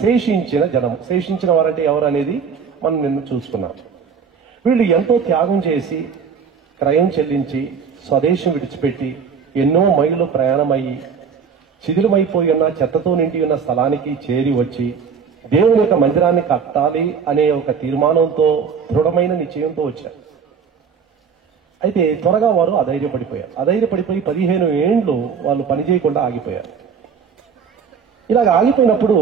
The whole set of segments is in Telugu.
శేషించిన జనం. శేషించిన వారంటే ఎవరు అనేది మనం నిన్న చూసుకున్నాం. వీళ్ళు ఎంతో త్యాగం చేసి, క్రయం చెల్లించి, స్వదేశం విడిచిపెట్టి, ఎన్నో మైళ్ళు ప్రయాణమయ్యి, శిథిలమైపోయి ఉన్న చెత్తతో నిండి ఉన్న స్థలానికి చేరి వచ్చి దేవుని యొక్క మందిరాన్ని కట్టాలి అనే ఒక తీర్మానంతో, దృఢమైన నిశ్చయంతో వచ్చారు. అయితే త్వరగా వారు అధైర్యపడిపోయారు. అధైర్యపడిపోయి 15 ఏండ్లు వాళ్ళు పని చేయకుండా ఆగిపోయారు. ఇలాగ ఆగిపోయినప్పుడు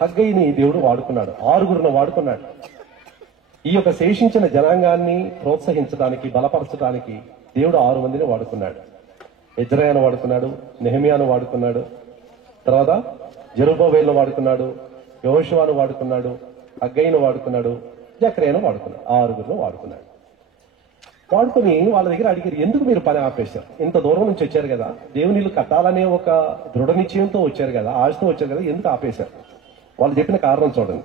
హగ్గయిని దేవుడు వాడుకున్నాడు, 6గురిని వాడుకున్నాడు. ఈ యొక్క శేషించిన జనాంగాన్ని ప్రోత్సహించడానికి, బలపరచడానికి దేవుడు 6 మందిని వాడుకున్నాడు. ఎజ్రాయాను వాడుకున్నాడు, నెహెమియాను వాడుకున్నాడు, తర్వాత జెరుబ్బవేలును వాడుకున్నాడు, యెహోషువను వాడుకున్నాడు, హగ్గయిను వాడుకున్నాడు, జకర్యాను వాడుకున్నాడు. 6గురిని వాడుకున్నాడు. వాడుకుని వాళ్ళ దగ్గర అడిగారు, ఎందుకు మీరు పని ఆపేశారు? ఇంత దూరం నుంచి వచ్చారు కదా, దేవుని ఇల్లు కట్టాలనే ఒక దృఢ నిశ్చయంతో వచ్చారు కదా, ఆశతో వచ్చారు కదా, ఎందుకు ఆపేశారు? వాళ్ళు చెప్పిన కారణం చూడండి.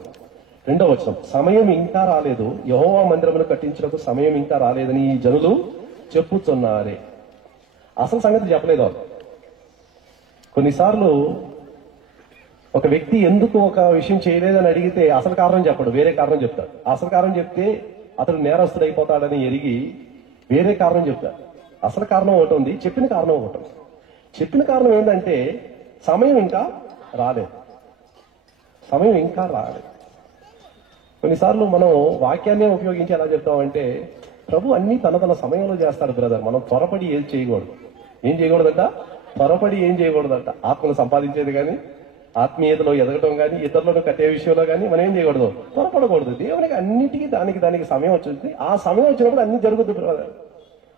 2వ వచనం, సమయం ఇంకా రాలేదు, యెహోవా మందిరమును కట్టించుటకు సమయం ఇంకా రాలేదని ఈ జనులు చెప్పుచున్నారే. అసలు సంగతి చెప్పలేదు వాళ్ళు. కొన్నిసార్లు ఒక వ్యక్తి ఎందుకు ఒక విషయం చేయలేదని అడిగితే అసలు కారణం చెప్పడు, వేరే కారణం చెప్తాడు. అసలు కారణం చెప్తే అతడు నేరస్తుడు అయిపోతాడని ఎరిగి వేరే కారణం చెప్తాడు. అసలు కారణం ఒకటి ఉంది, చెప్పిన కారణం ఒకటి ఉంది. చెప్పిన కారణం ఏంటంటే సమయం ఇంకా రాలేదు, సమయం ఇంకా రాలేదు. కొన్నిసార్లు మనం వాక్యాన్నే ఉపయోగించి ఎలా చెప్తామంటే, ప్రభు అన్ని తన సమయంలో చేస్తాడు బ్రదర్, మనం త్వరపడి ఏం చేయకూడదు. ఏం చేయకూడదంట? త్వరపడి ఏం చేయకూడదంట. ఆత్మను సంపాదించేది కానీ, ఆత్మీయతలో ఎదగటం కానీ, ఇతరులను కట్టే విషయంలో కానీ మనం ఏం చేయకూడదు, త్వరపడకూడదు. దేవునికి అన్నిటికీ దానికి సమయం వచ్చింది. ఆ సమయం వచ్చినప్పుడు అన్ని జరుగుతుంది బ్రదర్.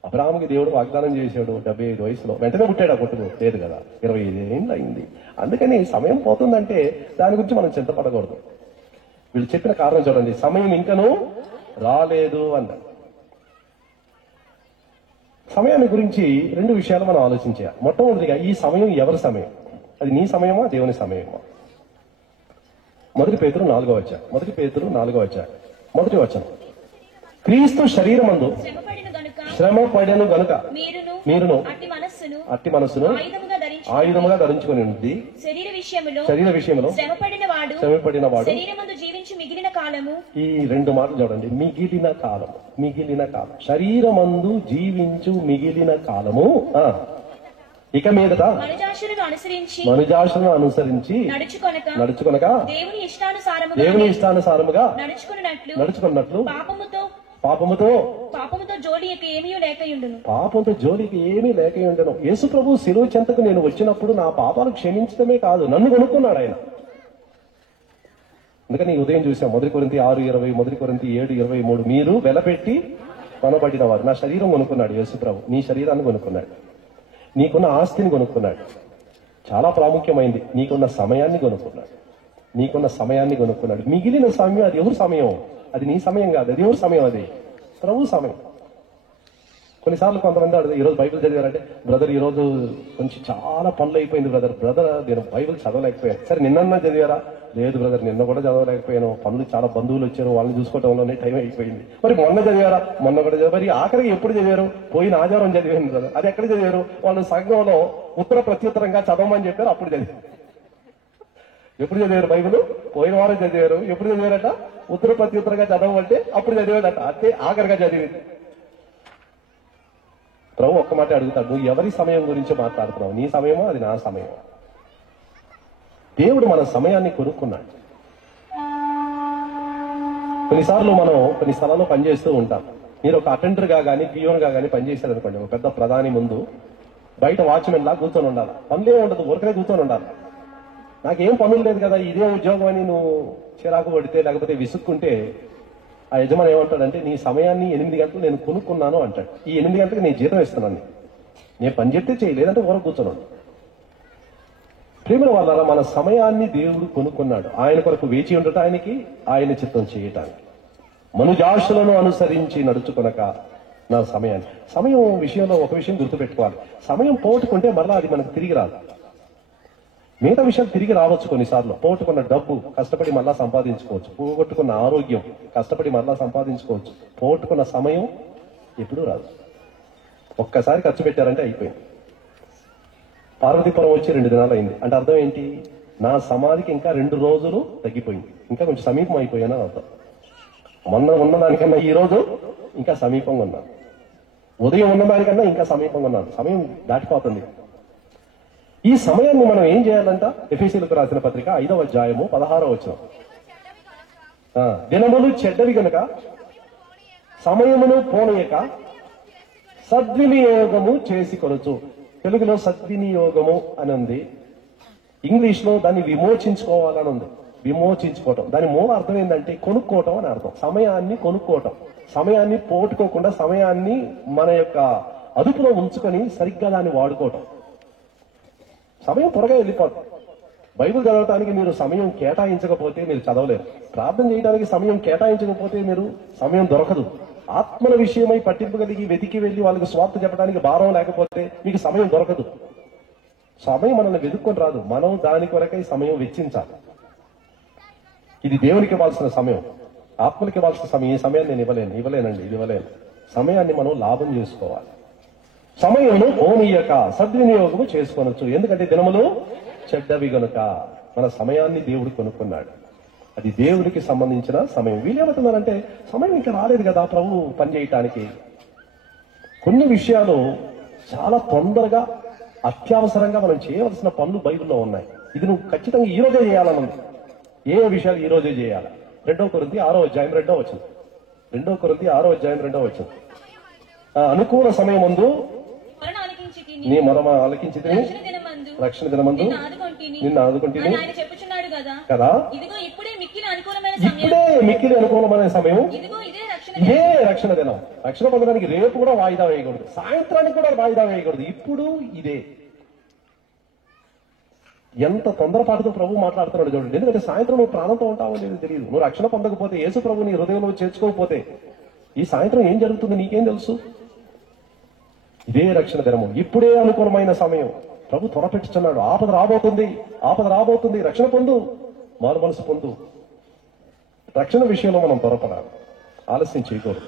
అబ్రాహాముకి దేవుడు వాగ్దానం చేశాడు 75 వయసులో, వెంటనే పుట్టాడు. ఆ కొట్టుకు లేదు కదా, 25 ఏళ్ళు అయింది. అందుకని సమయం పోతుందంటే దాని గురించి మనం చింతపడకూడదు. వీళ్ళు చెప్పిన కారణం చూడండి, సమయం ఇంకనూ రాలేదు అన్నాడు. సమయాన్ని గురించి 2 విషయాలు మనం ఆలోచించాలి. మొట్టమొదటిగా, ఈ సమయం ఎవరి సమయం? అది నీ సమయమా, దేవుని సమయమా? 1 పేతురు 4వ అధ్యాయం, 1 పేతురు 4వ అధ్యాయం 1వ వచనం, క్రీస్తు శరీరమందు శ్రమ పడెను గనుక మీరును అట్టి మనస్సును ఆయుధముగా ధరించుకుని ఉంది. శరీర విషయంలో శ్రమపడిన వాడు ఈ 2 మాటలు చూడండి, మిగిలిన కాలం. శరీరమందు జీవించు మిగిలిన కాలము, ఇక మీదట మనుజాశలను అనుసరించి నడుచుకొనక దేవుని ఇష్టానుసారముగా నడుచుకున్నట్లు పాపముతో జోలికి ఏమీ లేకయుండును. యేసు ప్రభు శిలువ చెంతకు నేను వచ్చినప్పుడు నా పాపాలు క్షమించడమే కాదు, నన్ను కొనుక్కున్నాడు ఆయన. అందుకని ఉదయం చూసాం 1 కొరింథీ 6:20, 1 కొరింథీ 7:23, మీరు వెలపెట్టి కొనబడిన వారు. నా శరీరం కొనుక్కున్నాడు యేసు ప్రభు, నీ శరీరాన్ని కొనుక్కున్నాడు, నీకున్న ఆస్తిని కొనుక్కున్నాడు. చాలా ప్రాముఖ్యమైంది, నీకున్న సమయాన్ని కొనుక్కున్నాడు. మిగిలిన సమయం అది ఎవరి సమయం? అది నీ సమయం కాదు, అది ఎవరి సమయం? అది ప్రభు సమయం. కొన్నిసార్లు కొంతమంది అడుగుతారు, ఈరోజు బైబిల్ చదివారంటే, బ్రదర్ ఈరోజు కొంచెం చాలా పనులు అయిపోయింది బ్రదర్ నేను బైబిల్ చదవలేకపోయాను. సరే నిన్న చదివారా? లేదు బ్రదర్, నిన్న కూడా చదవలేకపోయాను, పనులు చాలా బంధువులు వచ్చారు, వాళ్ళని చూసుకోవడంలోనే టైం అయిపోయింది. మరి మొన్న చదివారా? మొన్న కూడా చదివారు. మరి ఆఖరికి ఎప్పుడు చదివారు? పోయిన ఆదివారం చదివాను బ్రదర్. అది ఎక్కడ చదివారు? వాళ్ళు సంఘంలో ఉత్తర ప్రత్యుత్తరంగా చదవమని చెప్పారు, అప్పుడు చదివారు. ఎప్పుడు చదివారు బైబిల్? పోయిన వారం చదివారు. ఎప్పుడు చదివారట? ఉత్తర ప్రత్యుత్తరంగా చదవమంటే అప్పుడు చదివాడట. అంతే ఆఖరిగా చదివింది. ప్రభు ఒక్క మాట అడుగుతాడు, నువ్వు ఎవరి సమయం గురించి మాట్లాడుతున్నావు? నీ సమయమా, అది నా సమయమా? దేవుడు మన సమయాన్ని కొనుక్కున్నాడు. కొన్నిసార్లు మనం కొన్ని స్థలాల్లో పనిచేస్తూ ఉంటాం. మీరు ఒక అటెండర్ గా కానీ, పియోన్ గా కానీ పనిచేశారు అనుకోండి, ఒక పెద్ద ప్రధాని ముందు బయట వాచ్మెన్ లా కూర్చొని ఉండాలి. పనులే ఉండదు, ఊరికనే కూర్చొని ఉండాలి. నాకేం పనులు లేదు కదా, ఇదే ఉద్యోగం అని నువ్వు చిరాకు పడితే, లేకపోతే విసుక్కుంటే, ఆ యజమాని ఏమంటాడంటే, నీ సమయాన్ని 8 గంటలు నేను కొనుక్కున్నాను అంటాడు. ఈ 8 గంటలకు నేను జీతం ఇస్తున్నాను, నేను పని చెప్తే చేయలేదంటే ఊరకు కూర్చొని. ప్రేమ వల్ల మన సమయాన్ని దేవుడు కొనుక్కున్నాడు, ఆయన కొరకు వేచి ఉండటానికి, ఆయన చిత్తం చేయటానికి. మనుజాశలను అనుసరించి నడుచుకొనక నా సమయం విషయంలో ఒక విషయం గుర్తుపెట్టుకోవాలి. సమయం పోగొట్టుకుంటే మళ్ళా అది మనకు తిరిగి రాదు. మిగతా విషయాలు తిరిగి రావచ్చు. కొన్నిసార్లు పోగొట్టుకున్న డబ్బు కష్టపడి మళ్ళా సంపాదించుకోవచ్చు, పోగొట్టుకున్న ఆరోగ్యం కష్టపడి మళ్ళా సంపాదించుకోవచ్చు. పోగొట్టుకున్న సమయం ఎప్పుడూ రాదు. ఒక్కసారి ఖర్చు పెట్టారంటే అయిపోయింది. పార్వతీపురం వచ్చి 2 దినాలు అయింది అంటే అర్థం ఏంటి? నా సమాధికి ఇంకా 2 రోజులు తగ్గిపోయింది, ఇంకా కొంచెం సమీపం అయిపోయాను అర్థం. మొన్న ఉన్నదానికన్నా ఈ రోజు ఇంకా సమీపంగా ఉన్నాను, ఉదయం ఉన్నదానికన్నా ఇంకా సమీపంగా ఉన్నాను. సమయం దాటిపోతుంది. ఈ సమయాన్ని మనం ఏం చేయాలంట? ఎఫెసీయులకు రాసిన పత్రిక 5వ అధ్యాయము 16వ వచనం. దినములు చెడ్డవి గనుక సమయమును పోనీయక సద్వినియోగము చేసుకొనొచ్చు. తెలుగులో సద్వినియోగము అని ఉంది, ఇంగ్లీష్ లో దాన్ని విమోచించుకోవాలని ఉంది. విమోచించుకోవటం, దాని మూల అర్థం ఏంటంటే కొనుక్కోవటం అని అర్థం. సమయాన్ని కొనుక్కోవటం, సమయాన్ని పోగొట్టుకోకుండా సమయాన్ని మన యొక్క అదుపులో ఉంచుకొని సరిగ్గా దాన్ని వాడుకోవటం. సమయం త్వరగా వెళ్ళిపోతుంది. బైబిల్ చదవటానికి మీరు సమయం కేటాయించకపోతే మీరు చదవలేరు. ప్రార్థన చేయడానికి సమయం కేటాయించకపోతే మీరు సమయం దొరకదు. ఆత్మల విషయమై పట్టింపు కలిగి వెతికి వెళ్లి వాళ్ళకి స్వార్థ చెప్పడానికి భారం లేకపోతే మీకు సమయం దొరకదు. సమయం మనల్ని వెతుక్కొని రాదు, మనం దాని కొరకై సమయం వెచ్చించాలి. ఇది దేవునికి ఇవ్వాల్సిన సమయం, ఆత్మలకి ఇవ్వాల్సిన సమయం. ఈ సమయాన్ని నేను ఇవ్వలేనండి, ఇది ఇవ్వలేను. సమయాన్ని మనం లాభం చేసుకోవాలి. సమయమును పోనీయక సద్వినియోగము చేసుకోనొచ్చు. ఎందుకంటే దినములు చెడ్డవి గనుక. మన సమయాన్ని దేవుడు కొనుక్కున్నాడు, అది దేవుడికి సంబంధించిన సమయం. వీళ్ళేమంటున్నారంటే సమయం ఇంకా రాలేదు కదా ప్రభు పని చేయటానికి. కొన్ని విషయాలు చాలా తొందరగా అత్యవసరంగా మనం చేయవలసిన పనులు బైబిల్లో ఉన్నాయి. ఇది నువ్వు ఖచ్చితంగా ఈ రోజే చేయాలన్నది. ఏ విషయాలు ఈ రోజే చేయాలి? 2 కొరింథీ 6వ అధ్యాయం 2వ వచనం. 2 కొరింథీ 6వ అధ్యాయం 2వ వచనం. అనుకూల సమయం ముందు నీ మొరమ ఆలకించితిని, రక్షణ దినమందు నిన్ను ఆదుకుంటుని కదా. ఇప్పుడే మిక్కిలి అనుకూలమైన సమయం, ఇదే రక్షణ దినం. రక్షణ పొందడానికి రేపు కూడా వాయిదా వేయకూడదు, సాయంత్రానికి కూడా వాయిదా వేయకూడదు. ఇప్పుడు ఇదే. ఎంత తొందరపాటుతో ప్రభు మాట్లాడుతున్నాడు చూడండి. ఎందుకంటే సాయంత్రం నువ్వు ప్రాణంతో ఉంటావో లేదో తెలియదు. నువ్వు రక్షణ పొందకపోతే, యేసు ప్రభు నీ హృదయంలో చేర్చుకోకపోతే ఈ సాయంత్రం ఏం జరుగుతుంది నీకేం తెలుసు? ఇదే రక్షణ దినము, ఇప్పుడే అనుకూలమైన సమయం. ప్రభు త్వరపెట్టుచున్నాడు. ఆపద రాబోతుంది. రక్షణ పొందు, మారు మనసు పొందు. రక్షణ విషయంలో మనం త్వరపడాలి, ఆలస్యం చేయకూడదు.